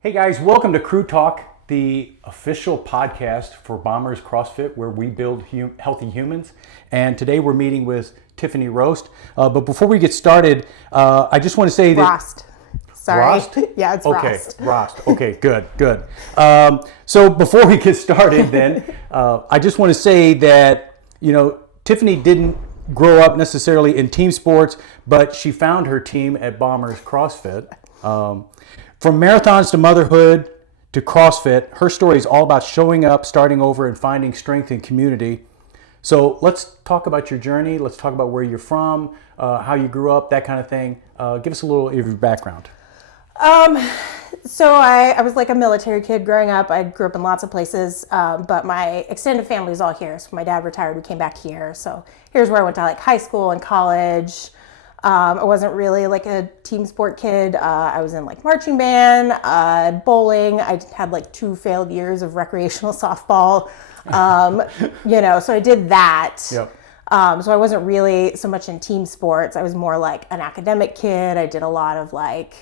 Hey guys, welcome to Crew Talk, the official podcast for Bombers CrossFit, where we build healthy humans. And today we're meeting with Tiffany Rost. But before we get started, I just want to say that... Rost. Sorry. Rost? Yeah, it's okay, Rost. Rost. Okay, good. So before we get started then, I just want to say that, Tiffany didn't grow up necessarily in team sports, but she found her team at Bombers CrossFit. From marathons to motherhood to CrossFit, her story is all about showing up, starting over, and finding strength in community. So let's talk about your journey. Let's talk about where you're from, how you grew up, that kind of thing. Give us a little of your background. So I was like a military kid growing up. I grew up in lots of places, but my extended family is all here. So my dad retired, we came back here. So here's where I went to like high school and college. I wasn't really like a team sport kid. I was in like marching band, bowling. I had like 2 failed years of recreational softball. So I did that. Yep. So I wasn't really so much in team sports. I was more like an academic kid. I did a lot of like,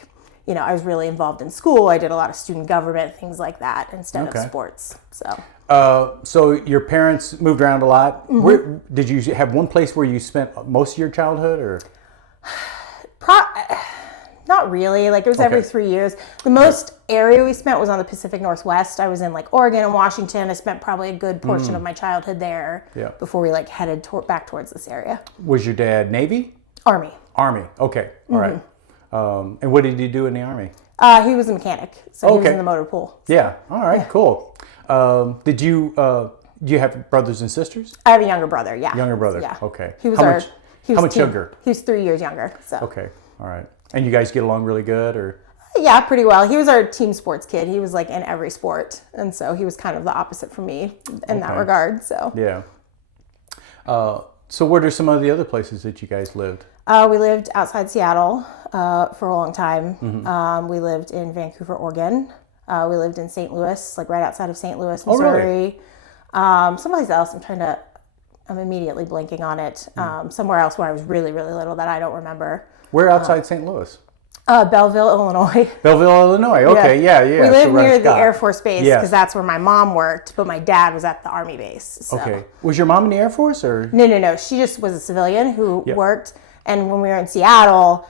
I was really involved in school. I did a lot of student government, things like that instead of sports. So your parents moved around a lot. Mm-hmm. Where did you have one place where you spent most of your childhood, or? Not really. Like it was every 3 years. The most area we spent was on the Pacific Northwest. I was in like Oregon and Washington. I spent probably a good portion of my childhood there before we like headed back towards this area. Was your dad Navy? Army. Okay. All right. And what did he do in the Army? He was a mechanic, so he was in the motor pool. So. Yeah. All right. Cool. Do you have brothers and sisters? I have a younger brother. Yeah. Younger brother. Yeah. Okay. How much younger? He was 3 years younger. So. Okay. All right. And you guys get along really good, or? Yeah, pretty well. He was our team sports kid. He was like in every sport, and so he was kind of the opposite from me in that regard. So. Yeah. So what are some of the other places that you guys lived? We lived outside Seattle for a long time. Mm-hmm. We lived in Vancouver, Oregon. We lived in St. Louis, like right outside of St. Louis, Missouri. Oh, really? Someplace else. I'm immediately blanking on it. Somewhere else where I was really, really little that I don't remember. Where outside St. Louis? Belleville, Illinois. Belleville, Illinois. Okay, yeah. We lived near the Air Force Base because that's where my mom worked, but my dad was at the Army base. So. Okay. Was your mom in the Air Force, or? No. She just was a civilian who worked. And when we were in Seattle,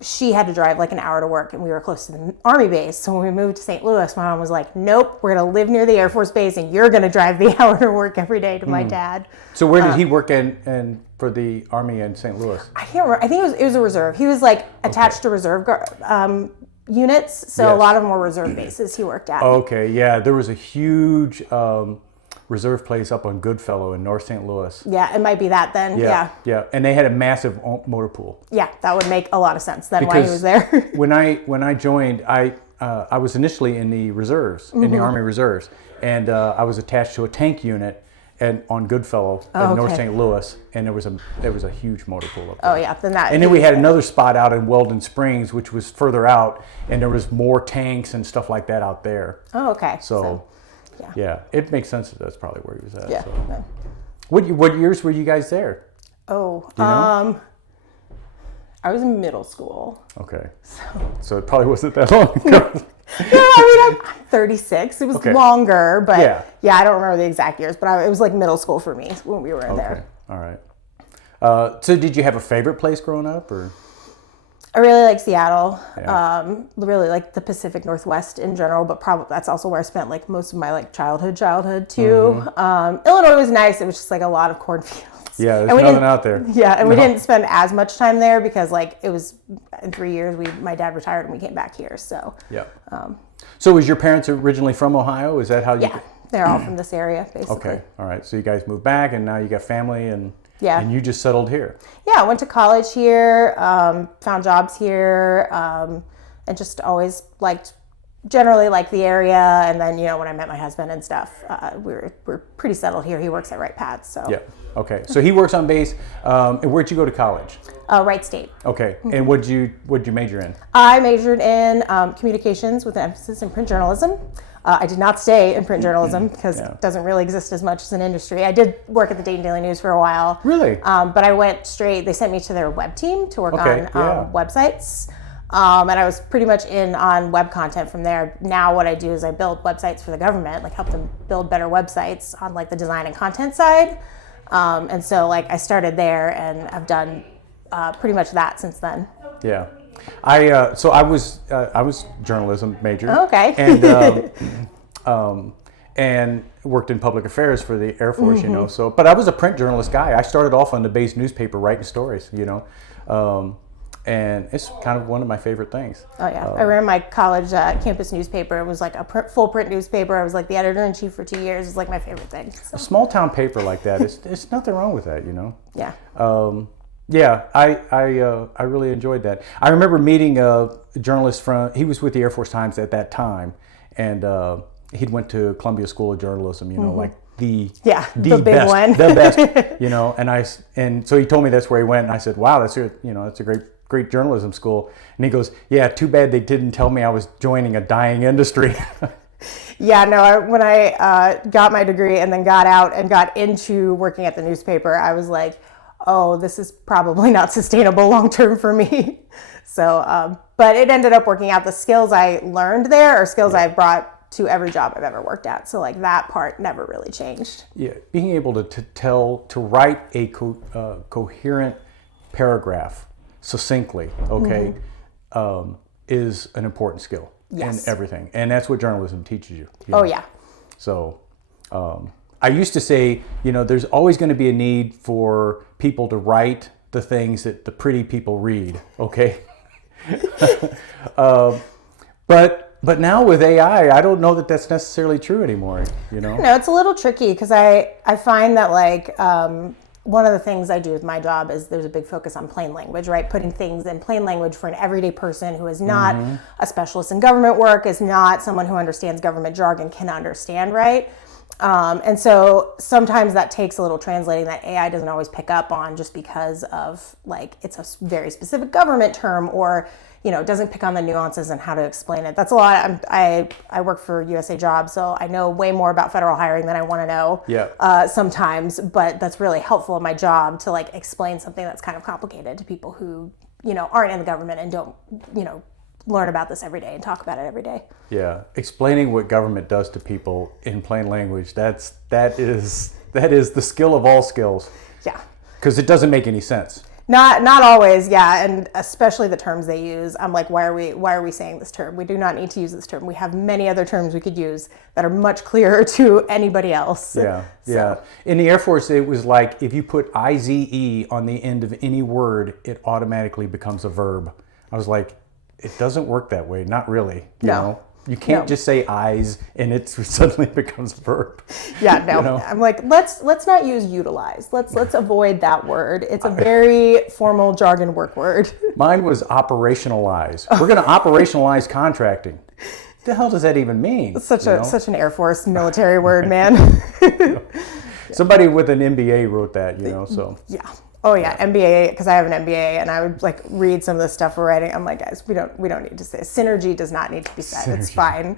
she had to drive like an hour to work, and we were close to the Army base. So when we moved to St. Louis, my mom was like, nope, we're going to live near the Air Force Base, and you're going to drive the hour to work every day to my dad. So where did he work in for the Army in St. Louis? I can't remember. I think it was a reserve. He was like attached to reserve units. So a lot of them were reserve bases he worked at. Okay, yeah. There was a huge reserve place up on Goodfellow in North St. Louis. Yeah, it might be that then. Yeah. And they had a massive motor pool. Yeah, that would make a lot of sense then why he was there. when I joined, I was initially in the reserves, in the Army Reserves, and I was attached to a tank unit on Goodfellow in North St. Louis, and there was a huge motor pool up there. Oh yeah, then we had another spot out in Weldon Springs, which was further out, and there was more tanks and stuff like that out there. Oh, okay. So yeah, it makes sense that that's probly where he was at. Yeah. So. What years were you guys there? Oh, do you know? I was in middle school. Okay. So it probably wasn't that long ago. No, I'm 36. It was longer, but I don't remember the exact years, but it was like middle school for me when we were in there. All right. So did you have a favorite place growing up, or? I really like Seattle. Yeah. Really like the Pacific Northwest in general, but probably that's also where I spent like most of my like childhood too. Illinois was nice. It was just like a lot of cornfields. Yeah, there's nothing out there. Yeah, and we didn't spend as much time there because like it was in 3 years my dad retired and we came back here. So yeah. So was your parents originally from Ohio? Is that how you? Yeah, they're all from this area basically. Okay, all right. So you guys moved back, and now you got family, and you just settled here. Yeah, I went to college here, found jobs here, and just always generally liked the area. And then when I met my husband and stuff, we're pretty settled here. He works at Wright Pads, so yeah. Okay, so he works on base. And where'd you go to college? Wright State. Okay, and what'd you major in? I majored in communications with an emphasis in print journalism. I did not stay in print journalism because it doesn't really exist as much as an industry. I did work at the Dayton Daily News for a while. Really? But I went straight, they sent me to their web team to work on websites. And I was pretty much in on web content from there. Now what I do is I build websites for the government, like help them build better websites on like the design and content side. And so like I started there and I've done pretty much that since then. Yeah. So I was journalism major. Okay. And worked in public affairs for the Air Force, you know. So, but I was a print journalist guy. I started off on the base newspaper writing stories, you know. And it's kind of one of my favorite things. Oh yeah, I ran my college campus newspaper. It was like a full print newspaper. I was like the editor-in-chief for 2 years. It's like my favorite thing. So. A small town paper like that, there's nothing wrong with that, you know. Yeah. Yeah, I really enjoyed that. I remember meeting a journalist he was with the Air Force Times at that time, and he'd went to Columbia School of Journalism, you know, like the big best, one. the best, you know. And so he told me that's where he went, and I said, wow, that's a great journalism school. And he goes, yeah, too bad they didn't tell me I was joining a dying industry. Yeah, no, when I got my degree and then got out and got into working at the newspaper, I was like, oh, this is probably not sustainable long term for me. So, but it ended up working out. The skills I learned there are skills I've brought to every job I've ever worked at. So like that part never really changed. Yeah, being able to write a coherent paragraph succinctly, okay, is an important skill in everything. And that's what journalism teaches you. Oh, yeah. So I used to say, you know, there's always going to be a need for people to write the things that the pretty people read, okay? But now with AI, I don't know that that's necessarily true anymore, you know? No, it's a little tricky because I find that like one of the things I do with my job is there's a big focus on plain language, right? Putting things in plain language for an everyday person who is not a specialist in government work, is not someone who understands government jargon, can understand, right? And so sometimes that takes a little translating that AI doesn't always pick up on just because of like it's a very specific government term or, you know, doesn't pick on the nuances and how to explain it. That's a lot. I work for USA Jobs, so I know way more about federal hiring than I want to know sometimes, but that's really helpful in my job to like explain something that's kind of complicated to people who, you know, aren't in the government and don't, you know, learn about this every day and talk about it every day. Yeah, explaining what government does to people in plain language, that is the skill of all skills. Yeah. Because it doesn't make any sense. Not always, yeah, and especially the terms they use. I'm like, why are we saying this term? We do not need to use this term. We have many other terms we could use that are much clearer to anybody else. Yeah, yeah. In the Air Force, it was like if you put IZE on the end of any word, it automatically becomes a verb. I was like, it doesn't work that way. Not really. You know? You can't just say eyes and it suddenly becomes a verb. Yeah, no. You know? I'm like, let's not use utilize. Let's avoid that word. It's a very formal jargon work word. Mine was operationalize. We're going to operationalize contracting. What the hell does that even mean? Such an Air Force military word, man. Somebody with an MBA wrote that, you know, so. Yeah. Oh yeah, MBA, because I have an MBA and I would like read some of the stuff we're writing. I'm like, guys, we don't need to say synergy does not need to be said. Synergy. It's fine.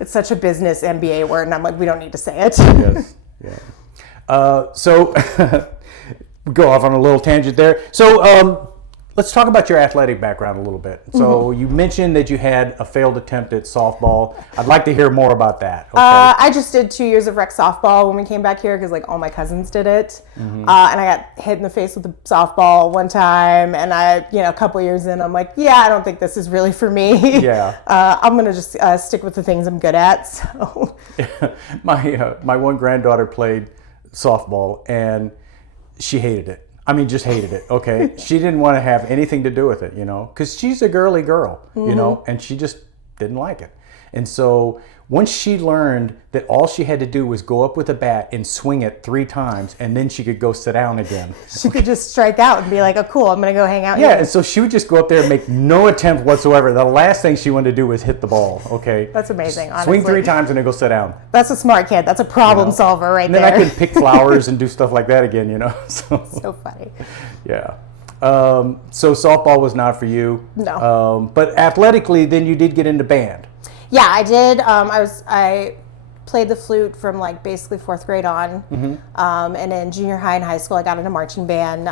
It's such a business MBA word, and I'm like, we don't need to say it. Yes. Yeah. So we go off on a little tangent there. So let's talk about your athletic background a little bit. So you mentioned that you had a failed attempt at softball. I'd like to hear more about that. Okay. I just did 2 years of rec softball when we came back here because like all my cousins did it. And I got hit in the face with a softball one time. And a couple years in, I'm like, yeah, I don't think this is really for me. Yeah. I'm going to just stick with the things I'm good at. So my one granddaughter played softball and she hated it. I mean, just hated it, okay? She didn't want to have anything to do with it, you know, because she's a girly girl, you know, and she just didn't like it. And so once she learned that all she had to do was go up with a bat and swing it 3 times, and then she could go sit down again. She could just strike out and be like, oh, cool, I'm going to go hang out here. Yeah, and so she would just go up there and make no attempt whatsoever. The last thing she wanted to do was hit the ball, okay? That's amazing, honestly. Swing 3 times and then go sit down. That's a smart kid. That's a problem solver right there. And then I could pick flowers and do stuff like that again, you know? So funny. Yeah. So softball was not for you. No. But athletically, then you did get into band. Yeah, I did. I played the flute from like basically 4th grade on, and in junior high and high school, I got into marching band.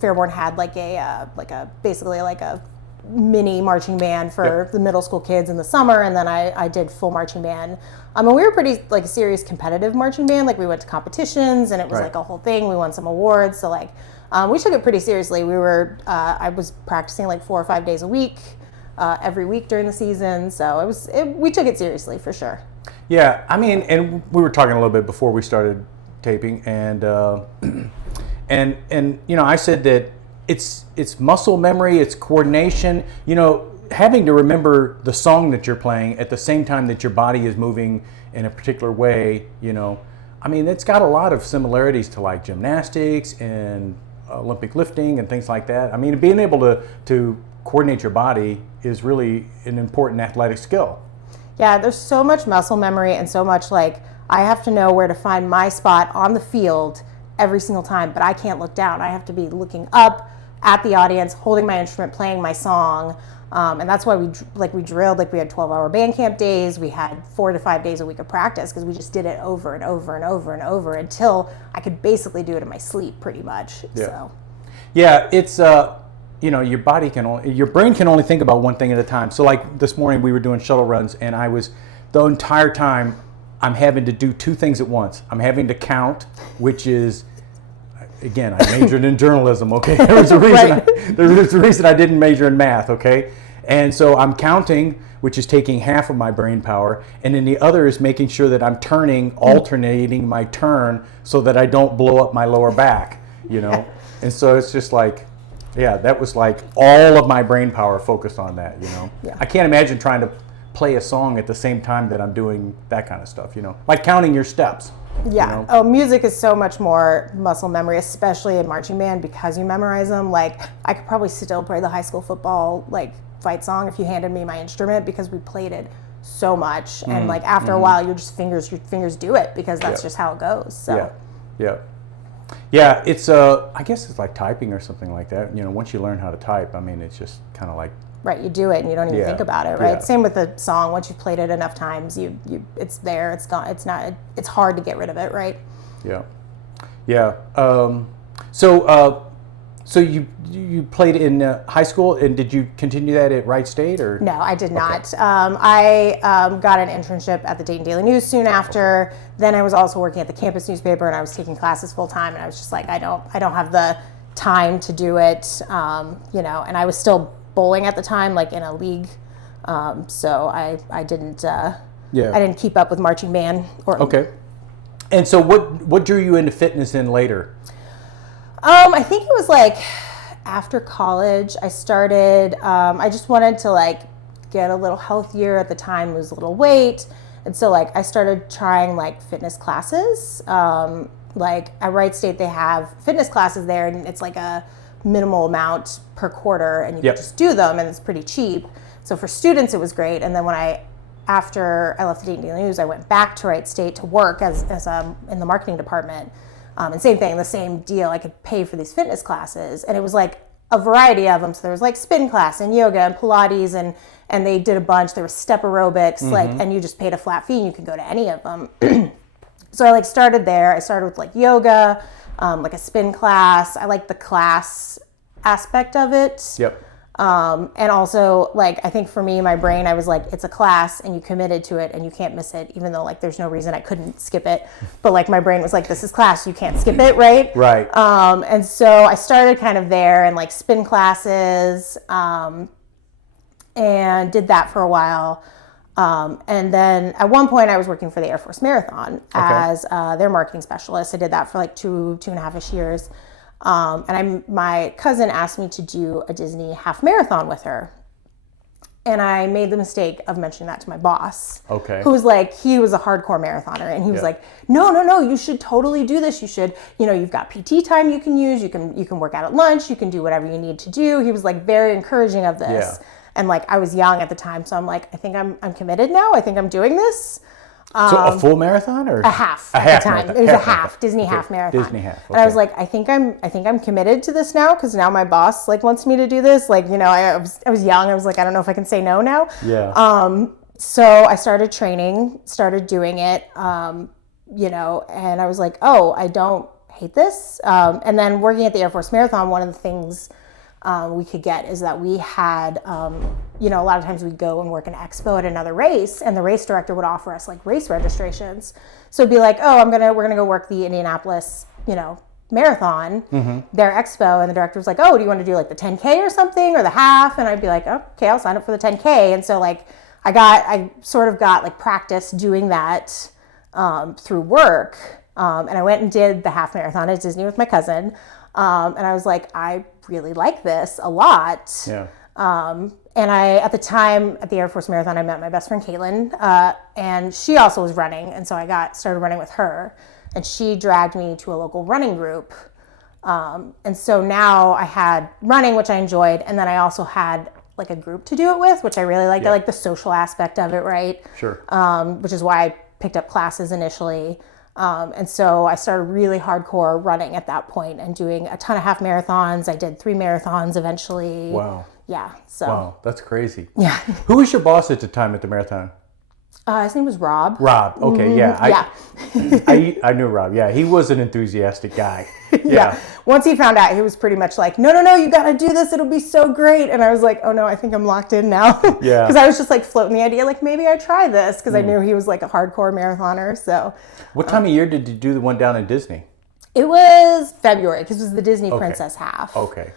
Fairborn had like a basically like a mini marching band for the middle school kids in the summer, and then I did full marching band. And we were pretty like serious competitive marching band. Like we went to competitions, and it was like a whole thing. We won some awards, so like we took it pretty seriously. We were I was practicing like 4 or 5 days a week, every week during the season. So we took it seriously for sure. Yeah, I mean, and we were talking a little bit before we started taping, and and you know, I said that it's muscle memory, it's coordination. You know, having to remember the song that you're playing at the same time that your body is moving in a particular way. You know, I mean, it's got a lot of similarities to like gymnastics and Olympic lifting and things like that. I mean, being able to coordinate your body is really an important athletic skill. Yeah, there's so much muscle memory and so much like I have to know where to find my spot on the field every single time, but I can't look down. I have to be looking up at the audience, holding my instrument, playing my song. And that's why we drilled, like we had 12-hour band camp days. We had 4 to 5 days a week of practice because we just did it over and over and over and over until I could basically do it in my sleep pretty much. Yeah. So. Yeah, it's you know, your brain can only think about one thing at a time. So like this morning we were doing shuttle runs, and I was the entire time I'm having to do 2 things at once. I'm having to count, which is, again, I majored in journalism, okay? There was a reason there's a reason I didn't major in math, okay? And so I'm counting, which is taking half of my brain power, and then the other is making sure that I'm alternating my turn so that I don't blow up my lower back, you know? And so it's just like, yeah, that was like all of my brain power focused on that, you know? Yeah. I can't imagine trying to play a song at the same time that I'm doing that kind of stuff, you know? Like counting your steps. Yeah. You know? Oh, music is so much more muscle memory, especially in marching band because you memorize them. Like I could probably still play the high school football like fight song if you handed me my instrument because we played it so much. And like after a while, your fingers do it because that's just how it goes. So. Yeah, it's I guess it's like typing or something like that. You know, once you learn how to type, I mean, it's just kind of like. Right, you do it and you don't even think about it, right? Same with the song. Once you've played it enough times, it's there. It's gone. It's hard to get rid of it, right? Yeah. So you played in high school, and did you continue that at Wright State or? No, I did not. I got an internship at the Dayton Daily News soon after. Then I was also working at the campus newspaper, and I was taking classes full time. And I was just like, I don't have the time to do it, you know. And I was still bowling at the time, like in a league. So I didn't. I didn't keep up with marching band. Okay. And so what drew you into fitness in later? I think it was like after college, I started, I just wanted to like get a little healthier. At the time, lose a little weight. And so like I started trying like fitness classes. Like at Wright State, they have fitness classes there, and it's like a minimal amount per quarter, and you can just do them, and it's pretty cheap. So for students, it was great. And then after I left the Dayton Daily News, I went back to Wright State to work as in the marketing department. And same thing, the same deal. I could pay for these fitness classes, and it was like a variety of them. So there was like spin class and yoga and Pilates, and they did a bunch. There was step aerobics, like, and you just paid a flat fee and you could go to any of them. So I like started there. I started with like yoga, like a spin class. I like the class aspect of it. Yep. And also, like, I think for me, my brain, I was like, it's a class and you committed to it and you can't miss it, even though, like, there's no reason I couldn't skip it. But, like, my brain was like, this is class, you can't skip it, right? Right. And so I started kind of there and, like, spin classes and did that for a while. And then at one point I was working for the Air Force Marathon as their marketing specialist. I did that for like 2.5-ish years. And my cousin asked me to do a Disney half marathon with her. And I made the mistake of mentioning that to my boss. Okay. Who was like, he was a hardcore marathoner. And he was like, no, you should totally do this. You should, you've got PT time you can use. You can work out at lunch. You can do whatever you need to do. He was like very encouraging of this. Yeah. And like, I was young at the time. So I'm like, I think I'm committed now. I think I'm doing this. So a full marathon or a half at the time? Marathon. It was a half Disney half marathon. Disney half. Okay. And I was like, I think I'm committed to this now because now my boss like wants me to do this. Like, I was young. I was like, I don't know if I can say no now. Yeah. So I started training, started doing it. And I was like, oh, I don't hate this. And then working at the Air Force Marathon, one of the things we could get is that we had, a lot of times we'd go and work an expo at another race, and the race director would offer us like race registrations. So it'd be like, oh, we're gonna go work the Indianapolis, marathon, their expo, and the director was like, oh, do you want to do like the 10K or something, or the half? And I'd be like, oh, okay, I'll sign up for the 10K. And so like I sort of got like practice doing that through work. And I went and did the half marathon at Disney with my cousin. And I was like, I really like this a lot. Yeah. And at the time at the Air Force Marathon, I met my best friend, Caitlin, and she also was running. And so I started running with her, and she dragged me to a local running group. And so now I had running, which I enjoyed. And then I also had like a group to do it with, which I really liked. I like the social aspect of it, right? Sure. Which is why I picked up classes initially. And so I started really hardcore running at that point and doing a ton of half marathons. I did 3 marathons eventually. Wow. Yeah. So. Wow, that's crazy. Yeah. Who was your boss at the time at the marathon? His name was Rob. Rob. Okay. Yeah. I knew Rob. Yeah. He was an enthusiastic guy. Yeah. Once he found out, he was pretty much like, no, you got to do this. It'll be so great. And I was like, oh no, I think I'm locked in now. Yeah. Because I was just like floating the idea, like maybe I try this, because I knew he was like a hardcore marathoner. So. What time of year did you do the one down in Disney? It was February, because it was the Disney Princess half. Okay.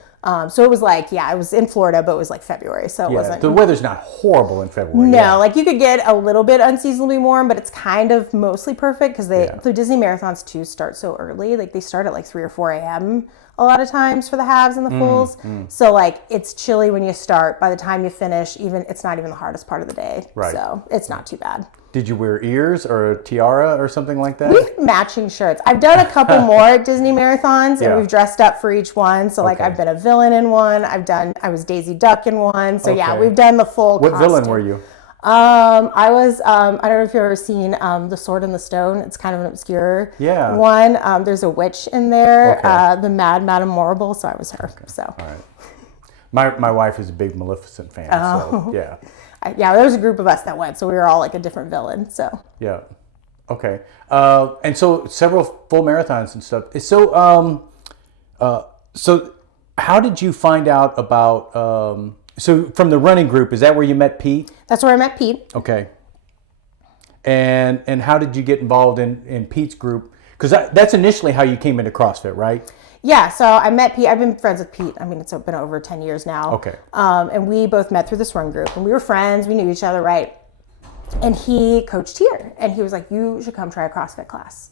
So it was like, I was in Florida, but it was like February, so it wasn't. The weather's not horrible in February. No, like you could get a little bit unseasonably warm, but it's kind of mostly perfect because the Disney marathons too start so early. Like they start at like 3 or 4 a.m. a lot of times for the halves and the fulls. So like it's chilly when you start. By the time you finish, it's not even the hardest part of the day. Right. So it's not too bad. Did you wear ears or a tiara or something like that? We have matching shirts. I've done a couple more at Disney marathons, and we've dressed up for each one. So like I've been a villain in one. I was Daisy Duck in one. So yeah, we've done the full What costume. villain were you? I was, I don't know if you've ever seen The Sword and the Stone. It's kind of an obscure one. There's a witch in there, the Mad Madame Morrible, so I was her. Okay. So. All right. My wife is a big Maleficent fan, so yeah. There was a group of us that went, so we were all like a different villain, so. Yeah. Okay. And so several full marathons and stuff. So, so how did you find out about, so from the running group, is that where you met Pete? That's where I met Pete. Okay. And how did you get involved in Pete's group? Because that's initially how you came into CrossFit, right? Yeah, so I met Pete. I've been friends with Pete. I mean, it's been over 10 years now. Okay. And we both met through this run group, and we were friends. We knew each other, right? And he coached here, and he was like, you should come try a CrossFit class.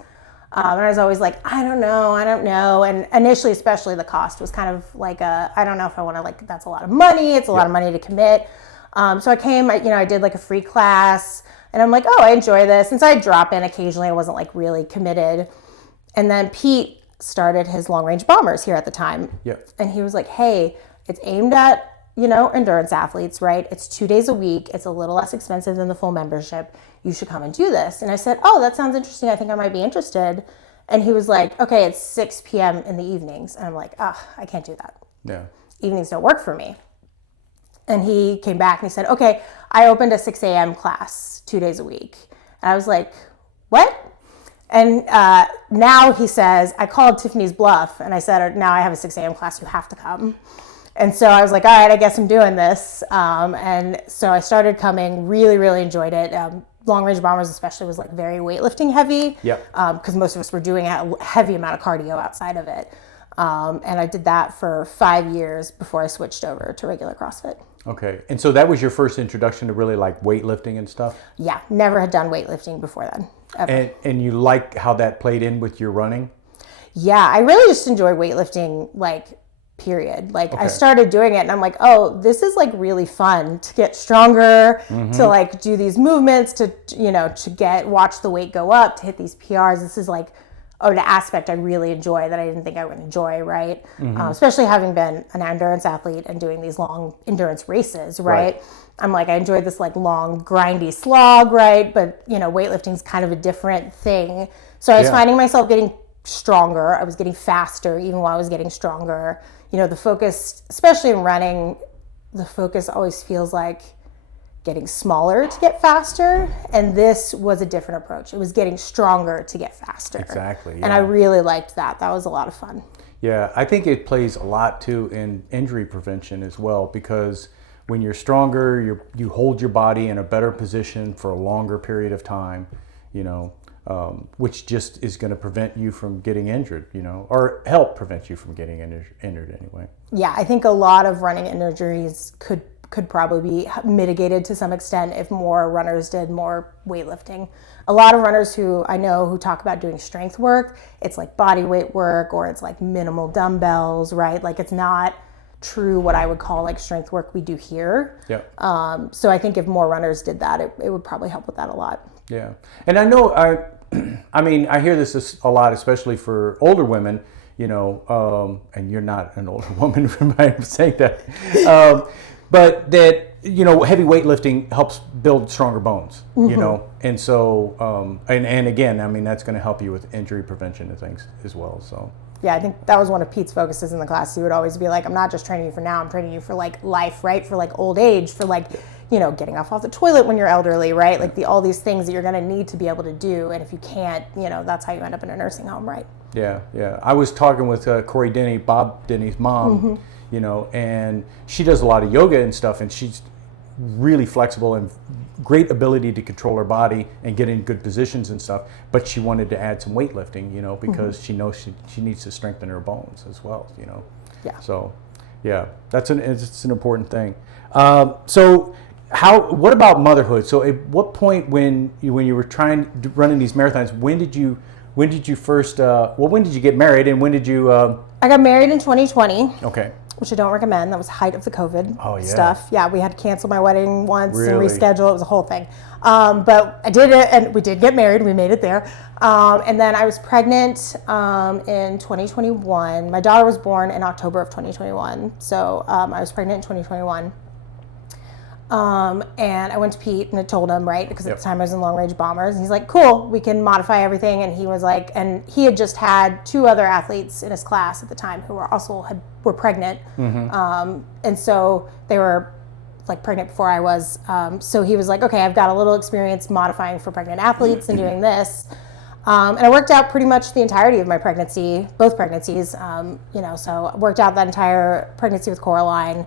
And I was always like, I don't know. And initially, especially the cost was kind of like I don't know if I want to, like, that's a lot of money. It's a lot of money to commit. So I came, I did like a free class, and I'm like, oh, I enjoy this. And so I'd drop in occasionally. I wasn't like really committed. And then Pete started his long range bombers here at the time. Yep. And he was like, hey, it's aimed at, endurance athletes, right? It's 2 days a week. It's a little less expensive than the full membership. You should come and do this. And I said, oh, that sounds interesting. I think I might be interested. And he was like, okay, it's 6 p.m. in the evenings. And I'm like, I can't do that. Yeah. Evenings don't work for me. And he came back and he said, okay, I opened a 6 a.m. class 2 days a week. And I was like, what? And now he says, I called Tiffany's bluff, and I said, now I have a 6 a.m. class, you have to come. And so I was like, all right, I guess I'm doing this. And so I started coming, really, really enjoyed it. Long range bombers especially was like very weightlifting heavy. Yep. Because most of us were doing a heavy amount of cardio outside of it. And I did that for 5 years before I switched over to regular CrossFit. Okay. And so that was your first introduction to really like weightlifting and stuff? Yeah. Never had done weightlifting before then. Ever. And you like how that played in with your running? Yeah, I really just enjoy weightlifting, like, period. Like, I started doing it and I'm like, oh, this is like really fun to get stronger, to like do these movements, to, watch the weight go up, to hit these PRs. This is like an aspect I really enjoy that I didn't think I would enjoy, right? Especially having been an endurance athlete and doing these long endurance races, right? I'm like, I enjoyed this like long, grindy slog, right? But, weightlifting is kind of a different thing. So I was finding myself getting stronger. I was getting faster even while I was getting stronger. The focus, especially in running, the focus always feels like getting smaller to get faster. And this was a different approach. It was getting stronger to get faster. Exactly. Yeah. And I really liked that. That was a lot of fun. Yeah, I think it plays a lot too in injury prevention as well, because when you're stronger, you hold your body in a better position for a longer period of time, you know, which just is going to prevent you from getting injured, you know, or help prevent you from getting injured anyway. Yeah, I think a lot of running injuries could probably be mitigated to some extent if more runners did more weightlifting. A lot of runners who I know who talk about doing strength work, it's like body weight work or it's like minimal dumbbells, right? Like it's not true what I would call like strength work we do here. Yeah. So I think if more runners did that, it would probably help with that a lot. Yeah. And I know, I mean, I hear this a lot, especially for older women, you know, and you're not an older woman by saying that, but that, you know, heavy weightlifting helps build stronger bones, you know, and so, and again, I mean, that's going to help you with injury prevention and things as well, so. Yeah, I think that was one of Pete's focuses in the class. He would always be like, I'm not just training you for now, I'm training you for like life, right? For like old age, for like, you know, getting off the toilet when you're elderly, right? Like all these things that you're going to need to be able to do. And if you can't, you know, that's how you end up in a nursing home, right? Yeah, yeah. I was talking with Corey Denny, Bob Denny's mom, you know, and she does a lot of yoga and stuff, and she's really flexible and great ability to control her body and get in good positions and stuff. But she wanted to add some weightlifting, you know, because she knows she needs to strengthen her bones as well, you know. Yeah. So, yeah, it's an important thing. So, what about motherhood? So, at what point when you were running these marathons, when did you first? When did you get married, and when did you? I got married in 2020. Okay. Which I don't recommend. That was height of the COVID stuff. Yeah, we had to cancel my wedding once and Really? reschedule. It was a whole thing. But I did it, and we did get married. We made it there. And then I was pregnant in 2021. My daughter was born in October of 2021. So I was pregnant in 2021. And I went to Pete and I told him, right, because at the time I was in long range bombers, and he's like, cool, we can modify everything. And he was like, and he had just had 2 other athletes in his class at the time who were pregnant. And so they were like pregnant before I was. So he was like, okay, I've got a little experience modifying for pregnant athletes and doing this. And I worked out pretty much the entirety of my pregnancy, both pregnancies, you know, so I worked out that entire pregnancy with Coraline.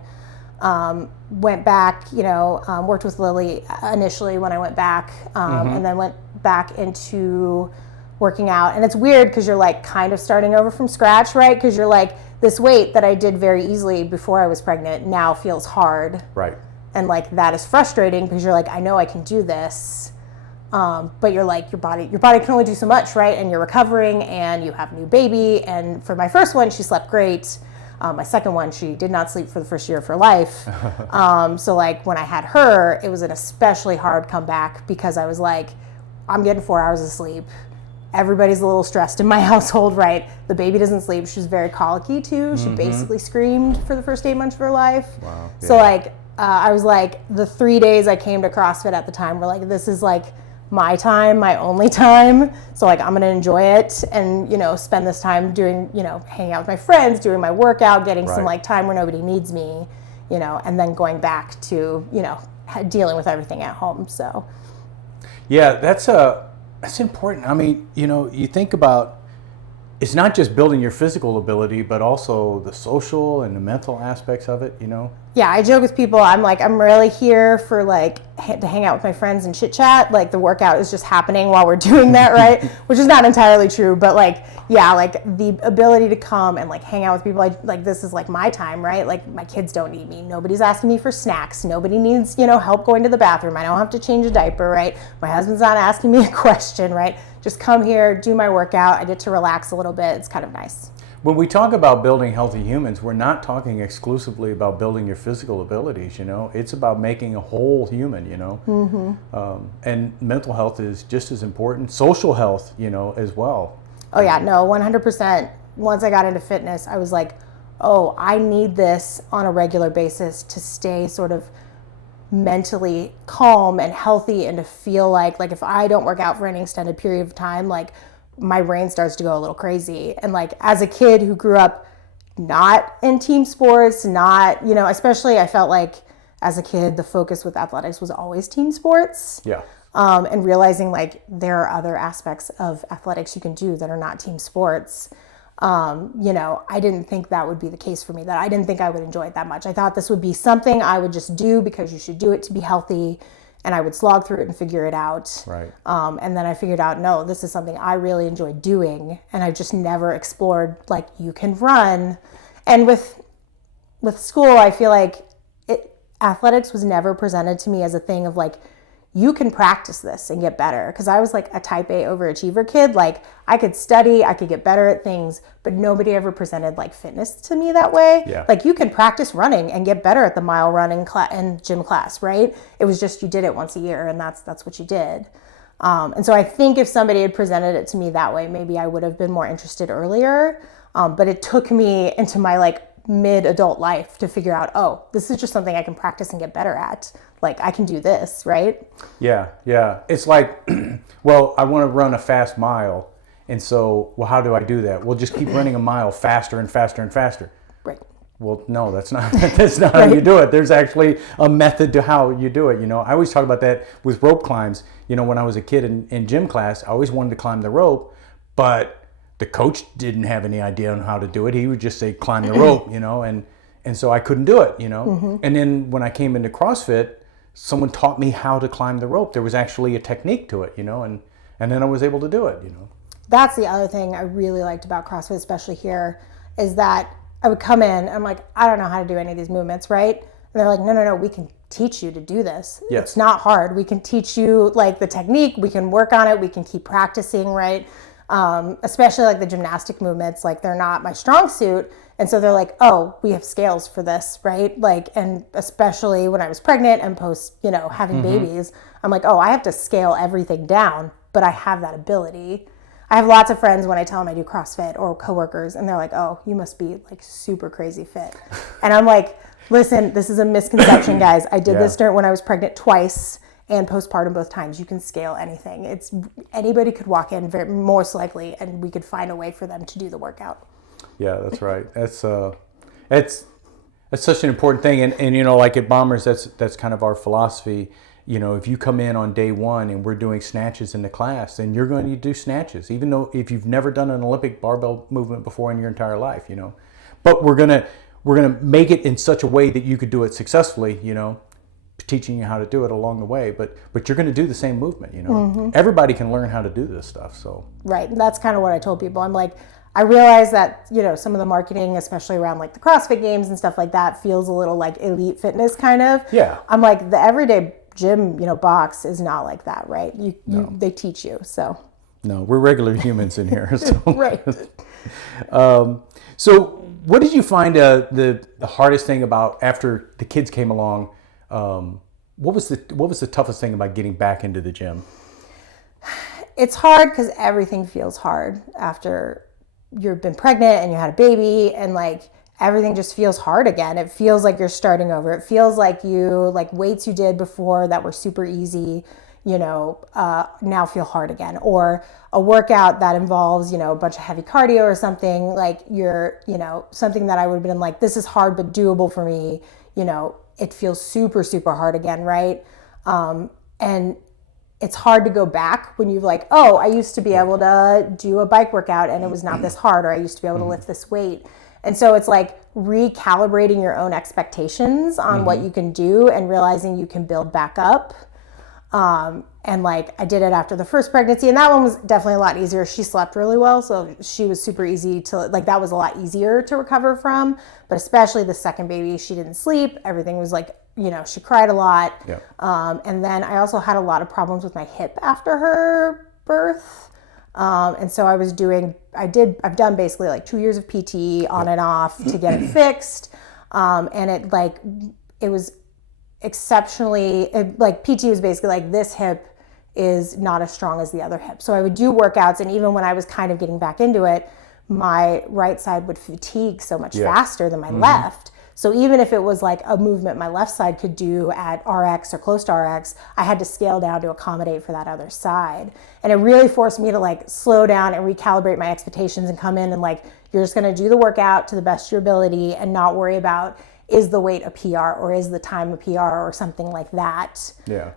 Went back, you know, worked with Lily initially when I went back, and then went back into working out. And it's weird because you're like kind of starting over from scratch, right? Because you're like, this weight that I did very easily before I was pregnant now feels hard. Right. And like that is frustrating because you're like, I know I can do this. But you're like, your body can only do so much, right? And you're recovering and you have a new baby. And for my first one, she slept great. My second one, she did not sleep for the first year of her life. So like when I had her, it was an especially hard comeback because I was like, I'm getting 4 hours of sleep. Everybody's a little stressed in my household, right? The baby doesn't sleep. She's very colicky too. She basically screamed for the first 8 months of her life. Wow. Yeah. So like, I was like, the 3 days I came to CrossFit at the time were like, this is like my time, my only time. So like, I'm going to enjoy it and, you know, spend this time doing, you know, hanging out with my friends, doing my workout, getting some like time where nobody needs me, you know, and then going back to, you know, dealing with everything at home. So. Yeah, that's important. I mean, you know, you think about, it's not just building your physical ability, but also the social and the mental aspects of it, you know? Yeah, I joke with people, I'm like, I'm really here for like to hang out with my friends and chit chat. Like the workout is just happening while we're doing that, right? Which is not entirely true, but like, yeah, like the ability to come and like hang out with people, like this is like my time, right? Like my kids don't need me. Nobody's asking me for snacks. Nobody needs, you know, help going to the bathroom. I don't have to change a diaper, right? My husband's not asking me a question, right? Just come here, do my workout. I get to relax a little bit. It's kind of nice. When we talk about building healthy humans, we're not talking exclusively about building your physical abilities, you know? It's about making a whole human, you know? And mental health is just as important. Social health, you know, as well. Oh yeah, no, 100%. Once I got into fitness, I was like, oh, I need this on a regular basis to stay sort of mentally calm and healthy and to feel like if I don't work out for any extended period of time, like my brain starts to go a little crazy. And like as a kid who grew up not in team sports, not, you know, especially I felt like as a kid, the focus with athletics was always team sports. Yeah. And realizing like there are other aspects of athletics you can do that are not team sports. I didn't think that would be the case for me, that I didn't think I would enjoy it that much. I thought this would be something I would just do because you should do it to be healthy, and I would slog through it and figure it out. Right. And then I figured out, no, this is something I really enjoy doing, and I just never explored, like, you can run. And with school, I feel like athletics was never presented to me as a thing of like, you can practice this and get better. Because I was like a type A overachiever kid. Like, I could study, I could get better at things, but nobody ever presented like fitness to me that way. Yeah. Like, you can practice running and get better at the mile running and gym class, right? It was just you did it once a year, and that's what you did. And so I think if somebody had presented it to me that way, maybe I would have been more interested earlier. But it took me into my like mid-adult life to figure out, oh, this is just something I can practice and get better at. Like, I can do this, right? Yeah. It's like, well, I want to run a fast mile. And so, well, how do I do that? Well, just keep running a mile faster and faster and faster. Right. Well, no, that's not how you do it. There's actually a method to how you do it. I always talk about that with rope climbs. When I was a kid in gym class, I always wanted to climb the rope, but the coach didn't have any idea on how to do it. He would just say, climb the rope, and so I couldn't do it, Mm-hmm. And then when I came into CrossFit, someone taught me how to climb the rope. There was actually a technique to it, and then I was able to do it, That's the other thing I really liked about CrossFit, especially here, is that I would come in, I'm like, I don't know how to do any of these movements, right? And they're like, no, we can teach you to do this. Yes. It's not hard. We can teach you like the technique. We can work on it. We can keep practicing, right? Especially like the gymnastic movements, like they're not my strong suit. And so they're like, oh, we have scales for this, right? Like, and especially when I was pregnant and post, having babies, I'm like, oh, I have to scale everything down, but I have that ability. I have lots of friends when I tell them I do CrossFit, or coworkers, and they're like, oh, you must be like super crazy fit. And I'm like, listen, this is a misconception, guys. I did this when I was pregnant twice and postpartum both times. You can scale anything. Anybody could walk in most likely, and we could find a way for them to do the workout. Yeah, that's right. That's such an important thing. And like at Bombers, that's kind of our philosophy. If you come in on day one and we're doing snatches in the class, then you're going to do snatches, even though if you've never done an Olympic barbell movement before in your entire life, But we're gonna make it in such a way that you could do it successfully, teaching you how to do it along the way. But you're going to do the same movement, Mm-hmm. Everybody can learn how to do this stuff. So right, and that's kind of what I told people. I'm like, I realize that some of the marketing, especially around like the CrossFit games and stuff like that, feels a little like elite fitness kind of. Yeah. I'm like, the everyday gym, box is not like that, right? They teach you, so. No, we're regular humans in here. So. Right. So what did you find the hardest thing about after the kids came along? What was the toughest thing about getting back into the gym? It's hard because everything feels hard after you've been pregnant and you had a baby, and like everything just feels hard again. It feels like you're starting over. It feels like weights you did before that were super easy, now feel hard again. Or a workout that involves, a bunch of heavy cardio or something, like something that I would have been like, this is hard but doable for me, it feels super, super hard again, right? And it's hard to go back when you've like, oh, I used to be able to do a bike workout and it was not this hard, or I used to be able to lift this weight. And so it's like recalibrating your own expectations on what you can do and realizing you can build back up. And like I did it after the first pregnancy, and that one was definitely a lot easier. She slept really well, so she was super easy to like, that was a lot easier to recover from. But especially the second baby, she didn't sleep. Everything was like, she cried a lot. Yeah. And then I also had a lot of problems with my hip after her birth. And so I've done basically like 2 years of PT on and off to get it fixed. And it was exceptionally, PT was basically like, this hip is not as strong as the other hip. So I would do workouts, and even when I was kind of getting back into it, my right side would fatigue so much faster than my left. So even if it was like a movement my left side could do at RX or close to RX, I had to scale down to accommodate for that other side. And it really forced me to like slow down and recalibrate my expectations and come in and like, you're just going to do the workout to the best of your ability and not worry about is the weight a PR or is the time a PR or something like that. Yeah.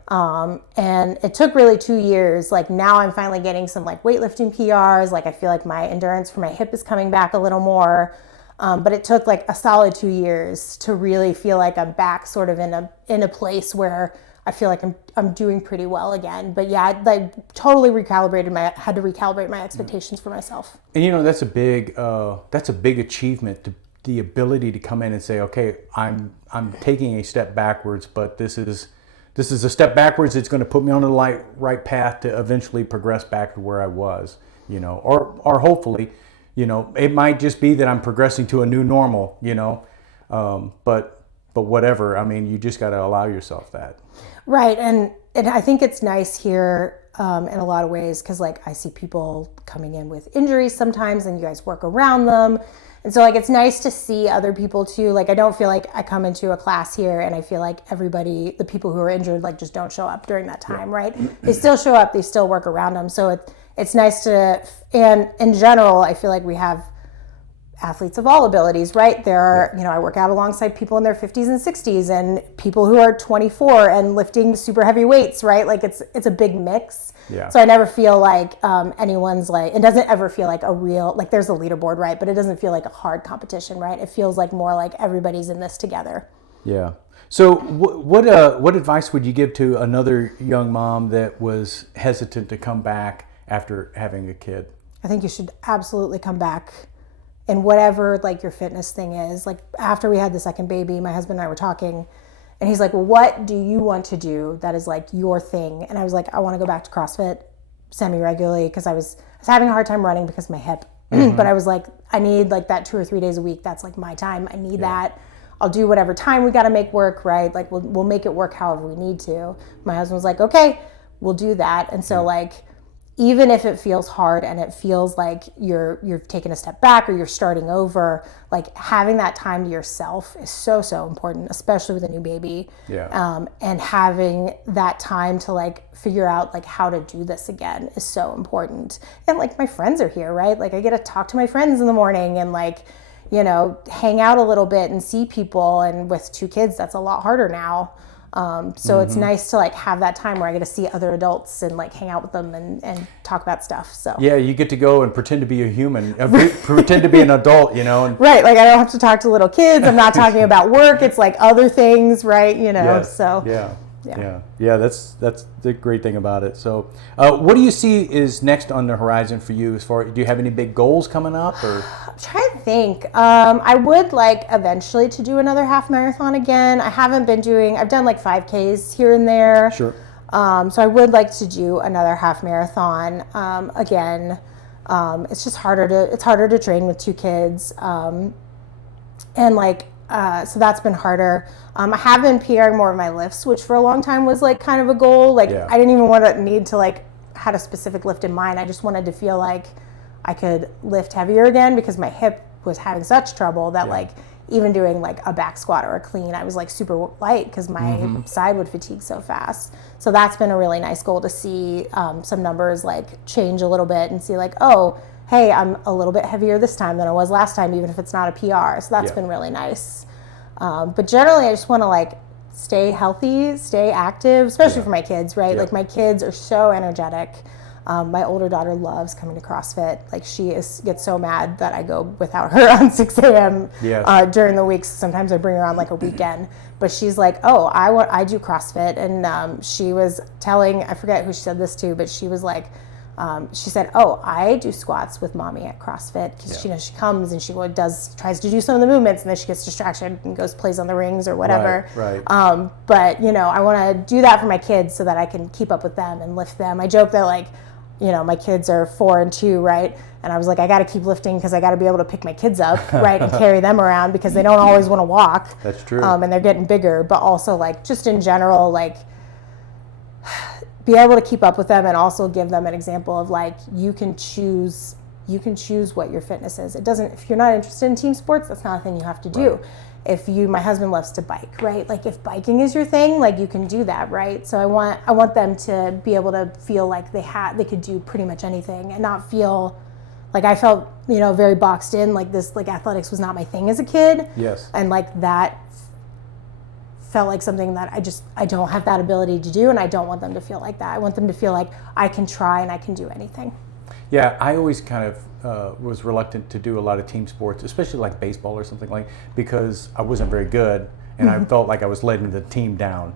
And it took really 2 years. Like now I'm finally getting some like weightlifting PRs. Like I feel like my endurance for my hip is coming back a little more. But it took like a solid 2 years to really feel like I'm back sort of in a place where I feel like I'm doing pretty well again. But yeah, I like totally had to recalibrate my expectations for myself. And you know, that's a big achievement, the ability to come in and say, okay, I'm taking a step backwards, but this is a step backwards. It's going to put me on the right path to eventually progress back to where I was, you know, or hopefully, you know, it might just be that I'm progressing to a new normal, you know, but whatever. I mean, you just got to allow yourself that. Right. And I think it's nice here in a lot of ways because like I see people coming in with injuries sometimes and you guys work around them. And so like it's nice to see other people too. Like I don't feel like I come into a class here and I feel like everybody, the people who are injured, like just don't show up during that time, right? They still show up, they still work around them. So it's nice to, and in general, I feel like we have athletes of all abilities, right? There are, you know, I work out alongside people in their 50s and 60s and people who are 24 and lifting super heavy weights, right? Like it's a big mix. Yeah. So I never feel like anyone's like, it doesn't ever feel like a real, like there's a leaderboard, right? But it doesn't feel like a hard competition, right? It feels like more like everybody's in this together. Yeah. So what advice would you give to another young mom that was hesitant to come back after having a kid? I think you should absolutely come back in whatever like your fitness thing is. Like after we had the second baby, my husband and I were talking and he's like, well, what do you want to do that is like your thing? And I was like, I want to go back to CrossFit semi-regularly because I was having a hard time running because of my hip. But I was like, I need like that 2 or 3 days a week. That's like my time. I need that. I'll do whatever time we got to make work, right? Like we'll make it work however we need to. My husband was like, okay, we'll do that. And so like, even if it feels hard and it feels like you're taking a step back or you're starting over, like having that time to yourself is so important, especially with a new baby. Yeah. And having that time to like figure out like how to do this again is so important. And like my friends are here, right? Like I get to talk to my friends in the morning and like, you know, hang out a little bit and see people. And with 2 kids, that's a lot harder now. So it's nice to like have that time where I get to see other adults and like hang out with them and talk about stuff. So yeah, you get to go and pretend to be a human, pretend to be an adult, you know. And right, like I don't have to talk to little kids. I'm not talking about work. It's like other things, right? You know. Yes. So yeah. That's the great thing about it. So, what do you see is next on the horizon for you? Do you have any big goals coming up? Or I'm trying to think. I would like eventually to do another half marathon again. I've done like 5Ks here and there. Sure. So I would like to do another half marathon again. It's just harder to train with 2 kids. And like, so that's been harder. I have been PRing more of my lifts, which for a long time was like kind of a goal. Like I didn't even need to like had a specific lift in mind. I just wanted to feel like I could lift heavier again because my hip was having such trouble that like even doing like a back squat or a clean, I was like super light because my side would fatigue so fast. So that's been a really nice goal to see some numbers like change a little bit and see like, oh, hey, I'm a little bit heavier this time than I was last time, even if it's not a PR. So that's been really nice. But generally, I just want to like stay healthy, stay active, especially for my kids, right? Like my kids are so energetic. My older daughter loves coming to CrossFit. Like gets so mad that I go without her on 6 a.m. During the weeks. Sometimes I bring her on like a weekend. But she's like, oh, I do CrossFit. And she was telling, I forget who she said this to, but she was like, she said, oh, I do squats with mommy at CrossFit because she comes and she tries to do some of the movements and then she gets distracted and plays on the rings or whatever. Right. But you know, I want to do that for my kids so that I can keep up with them and lift them. I joke that like, you know, my kids are 4 and 2, right? And I was like, I got to keep lifting because I got to be able to pick my kids up, right, and carry them around because they don't always want to walk. That's true. And they're getting bigger, but also like just in general, like be able to keep up with them and also give them an example of like you can choose what your fitness is. If you're not interested in team sports, that's not a thing you have to do. Right. My husband loves to bike, right? Like if biking is your thing, like you can do that, right? So I want them to be able to feel like they could do pretty much anything and not feel like I felt, very boxed in, like this, like athletics was not my thing as a kid. Yes. And like that felt like something that I don't have that ability to do, and I don't want them to feel like that. I want them to feel like I can try and I can do anything. Yeah, I always kind of was reluctant to do a lot of team sports, especially like baseball or something because I wasn't very good, and I felt like I was letting the team down,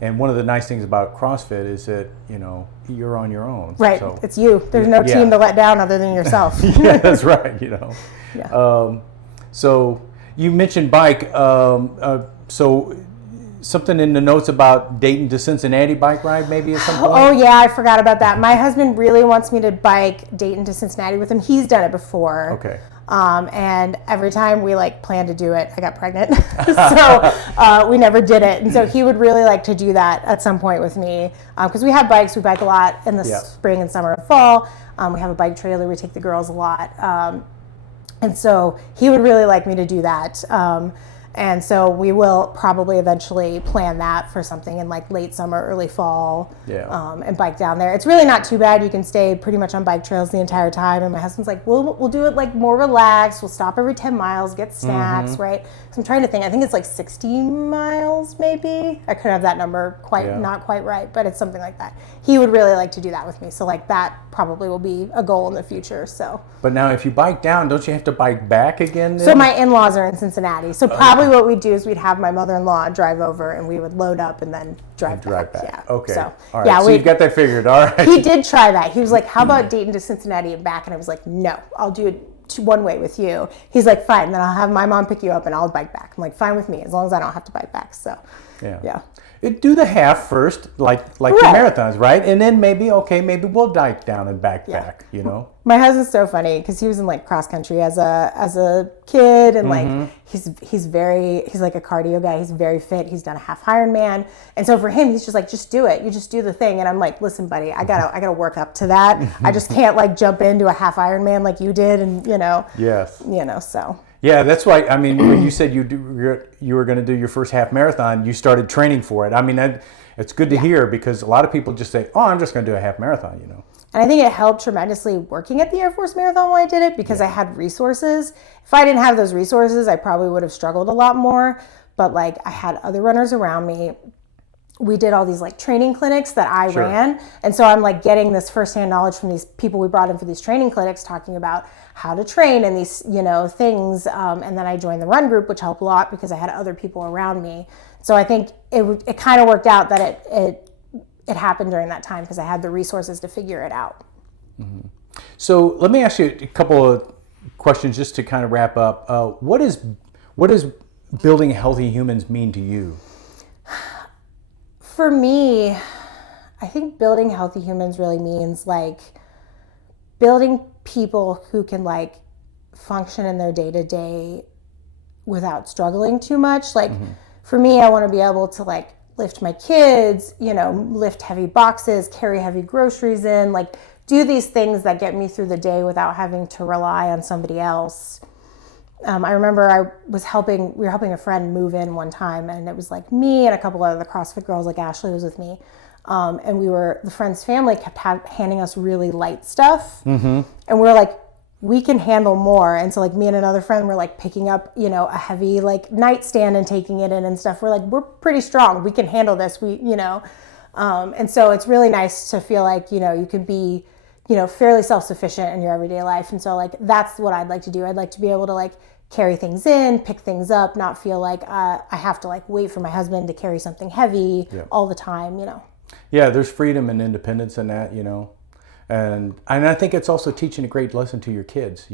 And one of the nice things about CrossFit is that, you're on your own. Right, So, it's you. There's no team to let down other than yourself. Yeah, that's right, Yeah. So you mentioned bike. So something in the notes about Dayton to Cincinnati bike ride maybe at some point? Oh yeah, I forgot about that. My husband really wants me to bike Dayton to Cincinnati with him. He's done it before. Okay. And every time we plan to do it, I got pregnant. So we never did it. And so he would really like to do that at some point with me. Because we have bikes, we bike a lot in the spring and summer and fall. We have a bike trailer, we take the girls a lot. And so he would really like me to do that. And so we will probably eventually plan that for something in like late summer, early fall, and bike down there. It's really not too bad. You can stay pretty much on bike trails the entire time. And my husband's like, we'll do it like more relaxed. We'll stop every 10 miles, get snacks, right? So I'm trying to think. I think it's like 60 miles maybe. I could have that number not quite right, but it's something like that. He would really like to do that with me. So like that probably will be a goal in the future. So. But now if you bike down, don't you have to bike back again then? So my in-laws are in Cincinnati. So probably what we'd do is we'd have my mother-in-law drive over and we would load up and then drive back. Yeah. Okay. So, all right. So you've got that figured. All right. He did try that. He was like, how about Dayton to Cincinnati and back? And I was like, no, I'll do it one way with you. He's like, fine. Then I'll have my mom pick you up and I'll bike back. I'm like, fine with me as long as I don't have to bike back. So yeah. Do the half first, like your marathons, right? And then maybe we'll bike down and back, My husband's so funny because he was in like cross country as a kid, and like he's like a cardio guy. He's very fit. He's done a half Ironman, and so for him, he's just like, just do it. You just do the thing. And I'm like, listen, buddy, I gotta work up to that. I just can't like jump into a half Ironman like you did, and Yes. So. Yeah, that's why. I mean, when you said you were going to do your first half marathon, you started training for it. I mean, it's good to hear because a lot of people just say, "Oh, I'm just going to do a half marathon," And I think it helped tremendously working at the Air Force Marathon when I did it because I had resources. If I didn't have those resources, I probably would have struggled a lot more. But like I had other runners around me. We did all these like training clinics that I ran. And so I'm like getting this firsthand knowledge from these people we brought in for these training clinics talking about how to train and these, things. And then I joined the run group, which helped a lot because I had other people around me. So I think it kind of worked out that it happened during that time because I had the resources to figure it out. Mm-hmm. So let me ask you a couple of questions just to kind of wrap up. What does building healthy humans mean to you? For me, I think building healthy humans really means like building people who can like function in their day-to-day without struggling too much. Like for me, I want to be able to like lift my kids, lift heavy boxes, carry heavy groceries in, like do these things that get me through the day without having to rely on somebody else. I remember we were helping a friend move in one time, and it was like me and a couple of other CrossFit girls, like Ashley was with me. And the friend's family kept handing us really light stuff. And we were like, we can handle more. And so like me and another friend were like picking up, a heavy like nightstand and taking it in and stuff. We're like, we're pretty strong. We can handle this. And so it's really nice to feel like, you can be, fairly self-sufficient in your everyday life. And so like, that's what I'd like to do. I'd like to be able to like carry things in, pick things up, not feel like I have to like wait for my husband to carry something heavy all the time, Yeah, there's freedom and independence in that, and I think it's also teaching a great lesson to your kids,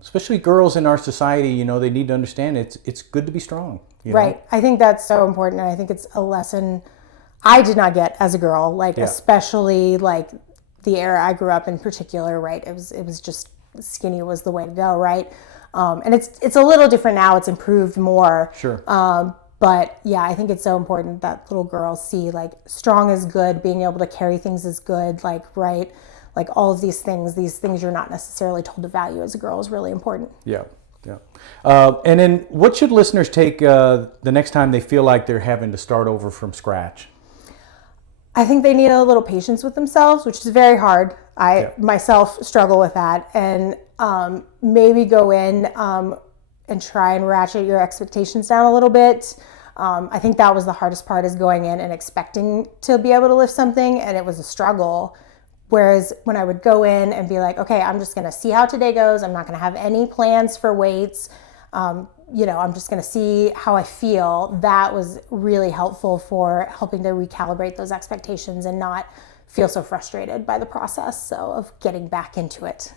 especially girls in our society, they need to understand it's good to be strong. Right. I think that's so important. And I think it's a lesson I did not get as a girl, like especially like the era I grew up in particular, right? It was just skinny was the way to go, right? And it's a little different now. It's improved more. Sure. But yeah, I think it's so important that little girls see like strong is good, being able to carry things is good, like, right? Like all of these things you're not necessarily told to value as a girl is really important. Yeah. And then what should listeners take the next time they feel like they're having to start over from scratch? I think they need a little patience with themselves, which is very hard. I myself struggle with that, and maybe go in and try and ratchet your expectations down a little bit. I think that was the hardest part, is going in and expecting to be able to lift something, and it was a struggle. Whereas when I would go in and be like, okay, I'm just going to see how today goes. I'm not going to have any plans for weights. I'm just going to see how I feel. That was really helpful for helping to recalibrate those expectations and not feel so frustrated by the process of getting back into it.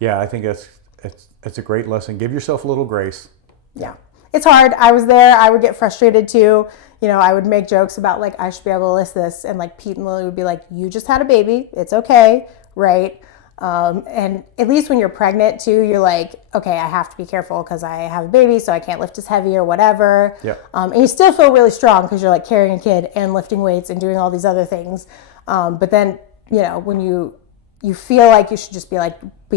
Yeah, I think it's a great lesson. Give yourself a little grace. Yeah. It's hard. I was there. I would get frustrated too. I would make jokes about like, I should be able to list this. And like Pete and Lily would be like, you just had a baby. It's okay. Right. And at least when you're pregnant too, you're like, okay, I have to be careful because I have a baby, so I can't lift as heavy or whatever. Yeah. And you still feel really strong because you're like carrying a kid and lifting weights and doing all these other things. But then, when you feel like you should just be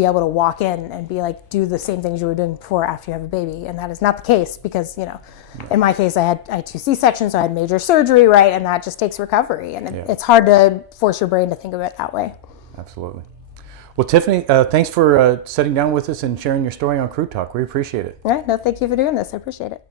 able to walk in and be like, do the same things you were doing before after you have a baby. And that is not the case because, in my case, I had 2 C-sections, so I had major surgery, right? And that just takes recovery. And it's hard to force your brain to think of it that way. Absolutely. Well, Tiffany, thanks for sitting down with us and sharing your story on Crew Talk. We appreciate it. All right. No, thank you for doing this. I appreciate it.